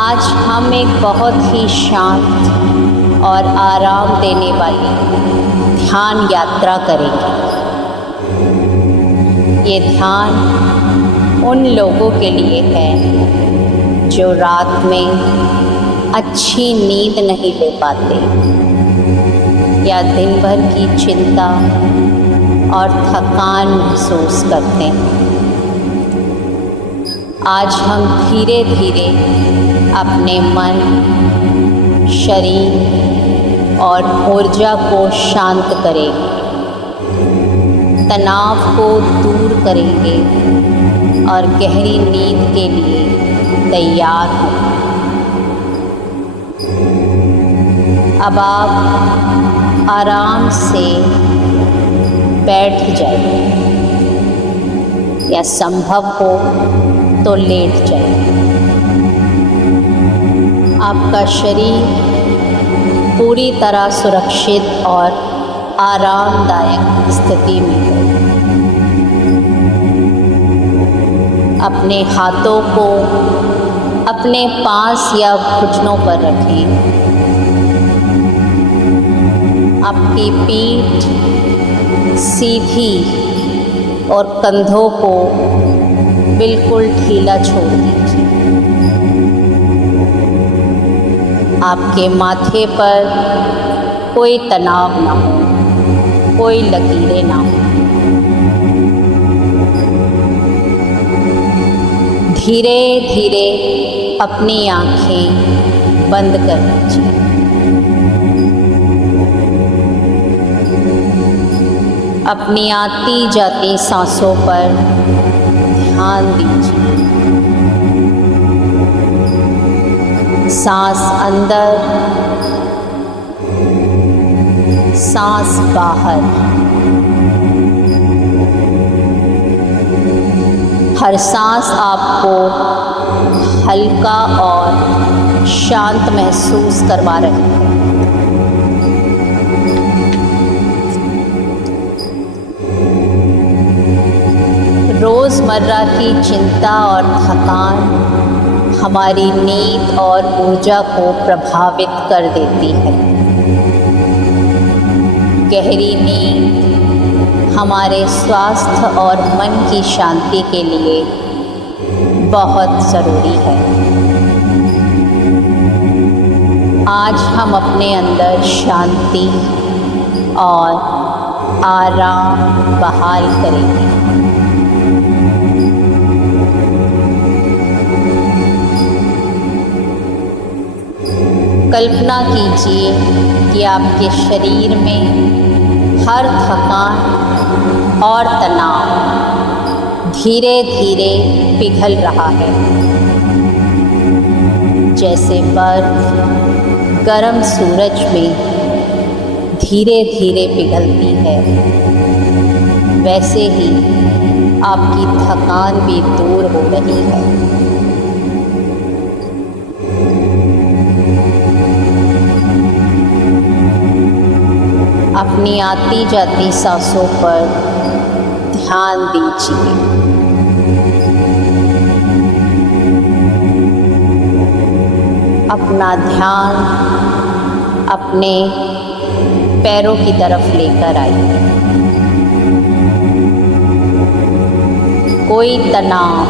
आज हम एक बहुत ही शांत और आराम देने वाली ध्यान यात्रा करेंगे। ये ध्यान उन लोगों के लिए है जो रात में अच्छी नींद नहीं ले पाते या दिन भर की चिंता और थकान महसूस करते हैं। आज हम धीरे धीरे अपने मन, शरीर और ऊर्जा को शांत करेंगे, तनाव को दूर करेंगे और गहरी नींद के लिए तैयार हों। अब आप आराम से बैठ जाइए या संभव हो तो लेट जाइए। आपका शरीर पूरी तरह सुरक्षित और आरामदायक स्थिति में हो। अपने हाथों को अपने पास या घुटनों पर रखें। आपकी पीठ सीधी और कंधों को बिल्कुल ढीला छोड़ दीजिए। आपके माथे पर कोई तनाव ना हो, कोई लकीरें ना हो। धीरे धीरे अपनी आँखें बंद कर दीजिए। अपनी आती जाती सांसों पर ध्यान दीजिए। सांस अंदर, सांस बाहर। हर सांस आपको हल्का और शांत महसूस करवा रही है। रोज़मर्रा की चिंता और थकान हमारी नींद और ऊर्जा को प्रभावित कर देती है। गहरी नींद हमारे स्वास्थ्य और मन की शांति के लिए बहुत ज़रूरी है। आज हम अपने अंदर शांति और आराम बहाल करेंगे। कल्पना कीजिए कि आपके शरीर में हर थकान और तनाव धीरे धीरे पिघल रहा है। जैसे बर्फ गर्म सूरज में धीरे धीरे पिघलती है, वैसे ही आपकी थकान भी दूर हो रही है। अपनी आती जाती सांसों पर ध्यान दीजिए। अपना ध्यान अपने पैरों की तरफ लेकर आइए। कोई तनाव,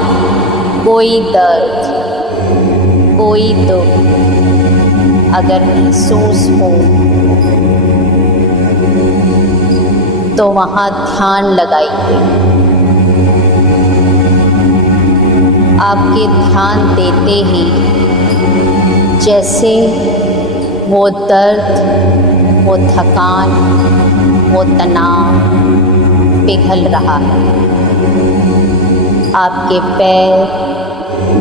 कोई दर्द, कोई दुख अगर महसूस हो तो वहाँ ध्यान लगाइए। आपके ध्यान देते ही जैसे वो दर्द, वो थकान, वो तनाव पिघल रहा है। आपके पैर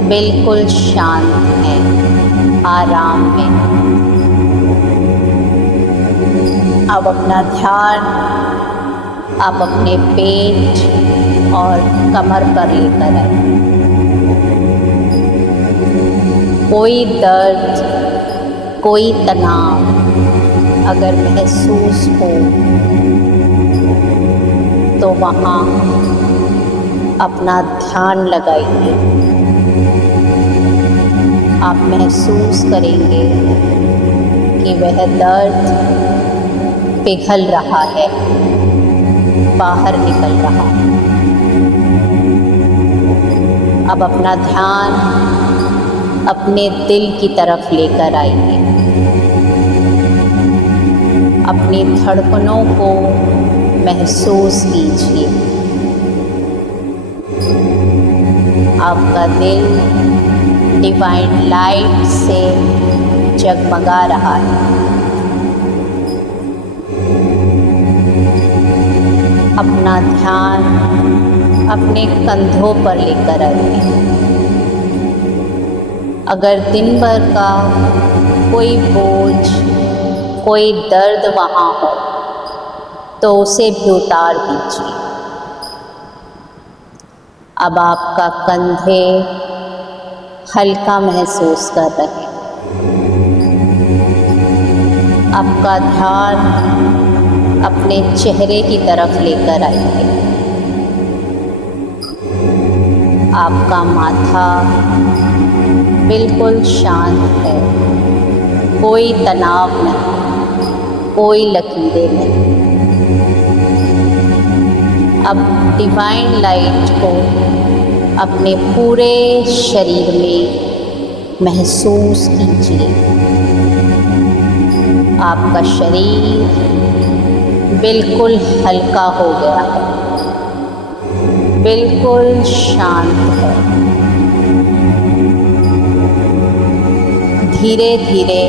बिल्कुल शांत हैं, आराम में। अब अपना ध्यान आप अपने पेट और कमर पर लेकर आए। कोई दर्द, कोई तनाव अगर महसूस हो तो वहाँ अपना ध्यान लगाइए। आप महसूस करेंगे कि वह दर्द पिघल रहा है, बाहर निकल रहा है। अब अपना ध्यान अपने दिल की तरफ लेकर आइए। अपनी धड़कनों को महसूस कीजिए। आपका दिल डिवाइन लाइट से जगमगा रहा है। अपना ध्यान अपने कंधों पर लेकर आइए। अगर दिन भर का कोई बोझ, कोई दर्द वहाँ हो तो उसे भी उतार दीजिए। अब आपका कंधे हल्का महसूस कर रहे हैं। आपका ध्यान अपने चेहरे की तरफ लेकर आइए। आपका माथा बिल्कुल शांत है, कोई तनाव नहीं, कोई लकीरें नहीं। अब डिवाइन लाइट को अपने पूरे शरीर में महसूस कीजिए। आपका शरीर बिल्कुल हल्का हो गया है, बिल्कुल शांत है। धीरे धीरे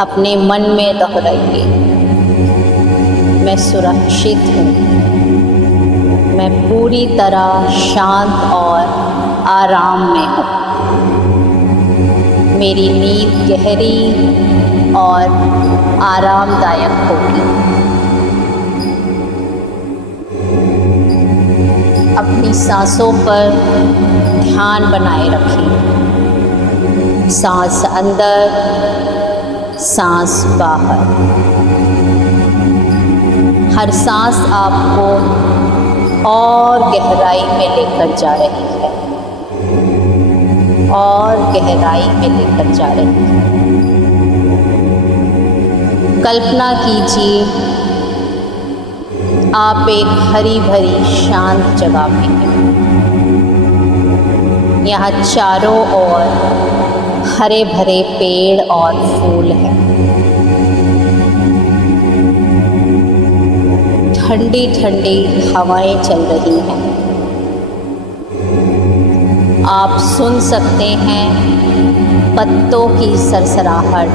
अपने मन में दोहराइए, मैं सुरक्षित हूँ, मैं पूरी तरह शांत और आराम में हूँ। मेरी नींद गहरी और आरामदायक होगी। अपनी सांसों पर ध्यान बनाए रखें। सांस अंदर, सांस बाहर। हर सांस आपको और गहराई में लेकर जा रही है, और गहराई में लेकर जा रही है। कल्पना कीजिए आप एक हरी भरी शांत जगह में हैं। यहाँ चारों ओर हरे भरे पेड़ और फूल हैं। ठंडी ठंडी हवाएं चल रही हैं। आप सुन सकते हैं पत्तों की सरसराहट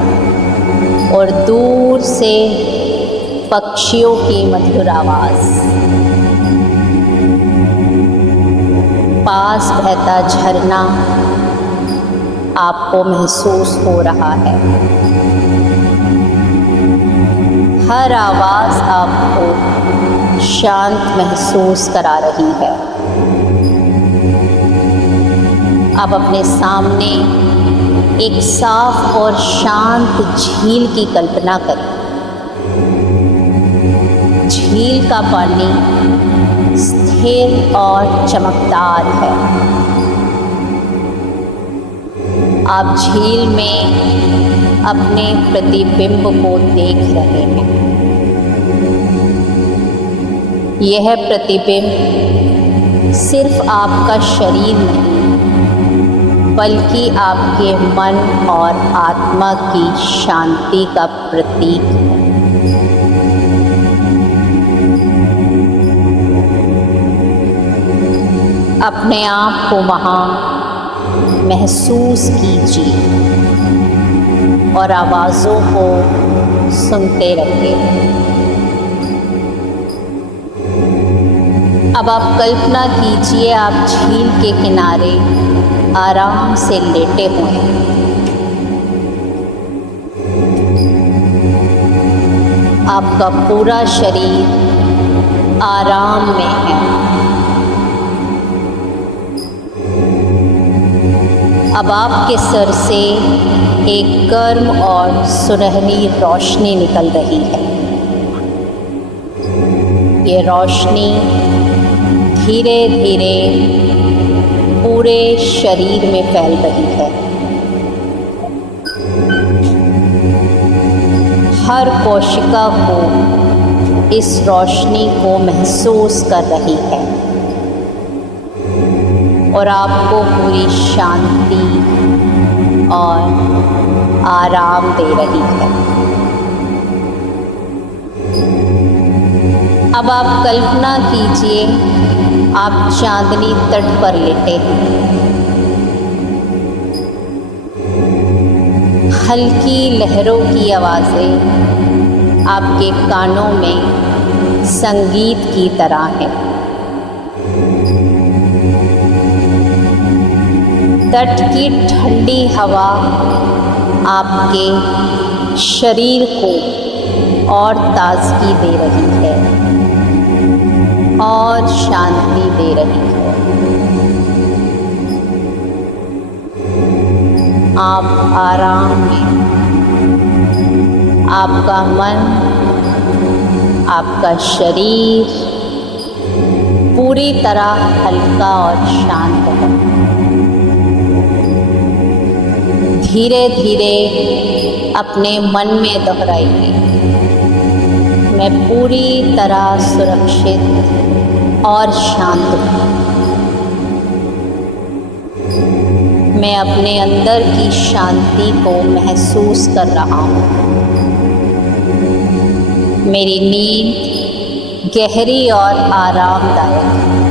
और दूर से पक्षियों की मधुर आवाज़। पास बहता झरना आपको महसूस हो रहा है। हर आवाज़ आपको शांत महसूस करा रही है। आप अपने सामने एक साफ और शांत झील की कल्पना करें। झील का पानी स्थिर और चमकदार है। आप झील में अपने प्रतिबिंब को देख रहे हैं। यह प्रतिबिंब सिर्फ आपका शरीर नहीं, बल्कि आपके मन और आत्मा की शांति का प्रतीक है। अपने आप को वहाँ महसूस कीजिए और आवाज़ों को सुनते रहिए। अब आप कल्पना कीजिए आप झील के किनारे आराम से लेटे हुए हैं। आपका पूरा शरीर आराम में है। अब आपके सर से एक गर्म और सुनहरी रोशनी निकल रही है। ये रोशनी धीरे धीरे पूरे शरीर में फैल रही है। हर कोशिका को इस रोशनी को महसूस कर रही है और आपको पूरी शांति और आराम दे रही है। अब आप कल्पना कीजिए आप चांदनी तट पर लेटे हैं। हल्की लहरों की आवाज़ें आपके कानों में संगीत की तरह है। तट की ठंडी हवा आपके शरीर को और ताजगी दे रही है और शांति दे रही है। आप आराम में, आपका मन, आपका शरीर पूरी तरह हल्का और शांत है। धीरे धीरे अपने मन में दोहराइए, मैं पूरी तरह सुरक्षित और शांत हूँ। मैं अपने अंदर की शांति को महसूस कर रहा हूँ। मेरी नींद गहरी और आरामदायक है।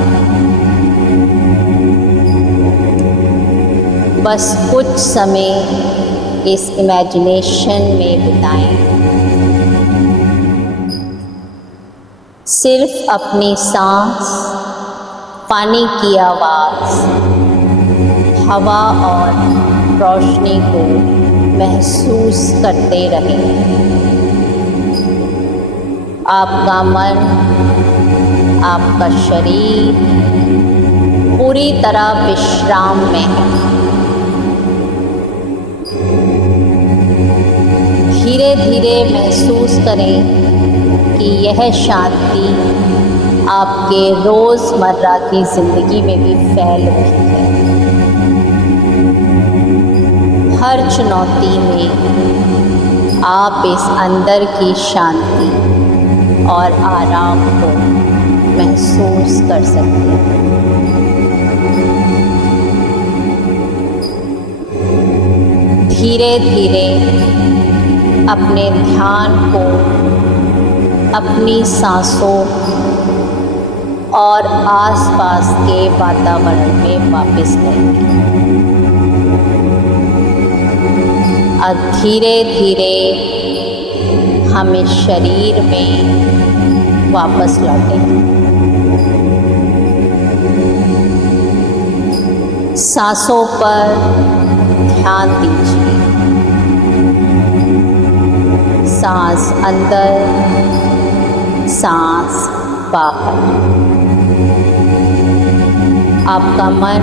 बस कुछ समय इस इमेजिनेशन में बिताएं। सिर्फ अपनी सांस, पानी की आवाज़, हवा और रोशनी को महसूस करते रहें। आपका मन, आपका शरीर पूरी तरह विश्राम में है। धीरे धीरे महसूस करें कि यह शांति आपके रोज़मर्रा की ज़िंदगी में भी फैल रही है। हर चुनौती में आप इस अंदर की शांति और आराम को महसूस कर सकते हैं। धीरे धीरे अपने ध्यान को अपनी सांसों और आसपास के वातावरण में वापस लाएं। अब धीरे धीरे हम इस शरीर में वापस लौटेंगे। सांसों पर ध्यान दीजिए। सांस अंदर, सांस बाहर। आपका मन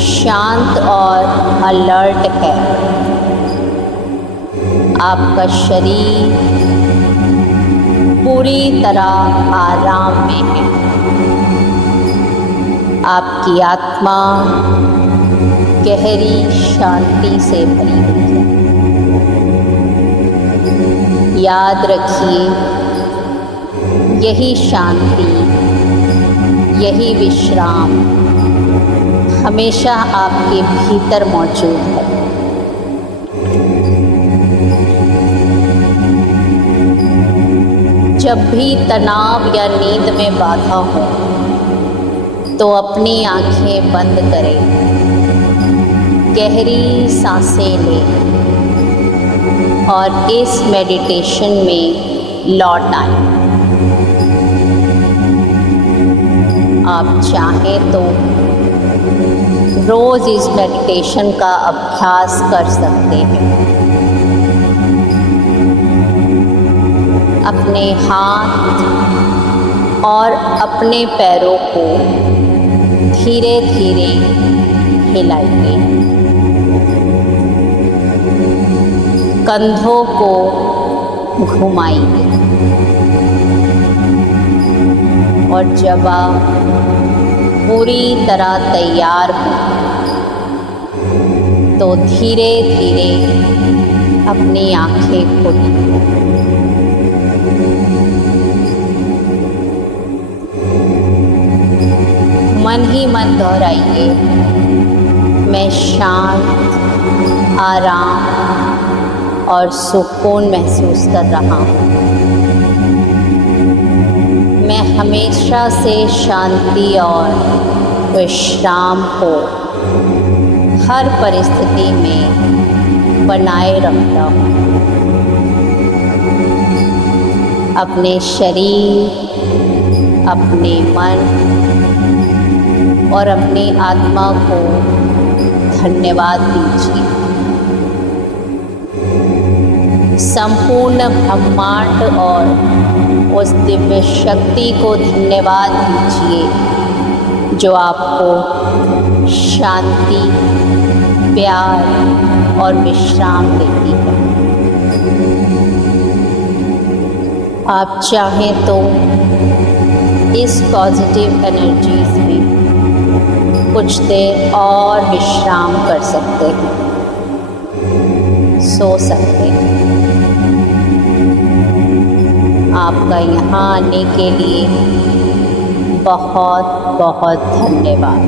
शांत और अलर्ट है। आपका शरीर पूरी तरह आराम में है। आपकी आत्मा गहरी शांति से भरी हुई है। याद रखिए, यही शांति, यही विश्राम हमेशा आपके भीतर मौजूद है। जब भी तनाव या नींद में बाधा हो तो अपनी आंखें बंद करें, गहरी सांसें लें और इस मेडिटेशन में लौट आएं। आप चाहें तो रोज़ इस मेडिटेशन का अभ्यास कर सकते हैं। अपने हाथ और अपने पैरों को धीरे धीरे हिलाइए। कंधों को घुमाइए और जब आप पूरी तरह तैयार हो तो धीरे धीरे अपनी आंखें खोली। मन ही मन दोहराइए, मैं शांत, आराम और सुकून महसूस कर रहा हूँ। मैं हमेशा से शांति और विश्राम को हर परिस्थिति में बनाए रखता हूँ। अपने शरीर, अपने मन और अपनी आत्मा को धन्यवाद दीजिए। संपूर्ण ब्रह्मांड और उस दिव्य शक्ति को धन्यवाद दीजिए जो आपको शांति, प्यार और विश्राम देती है। आप चाहें तो इस पॉजिटिव एनर्जीज में कुछ देर और विश्राम कर सकते हैं, सो सकते हैं। आपका यहाँ आने के लिए बहुत बहुत धन्यवाद।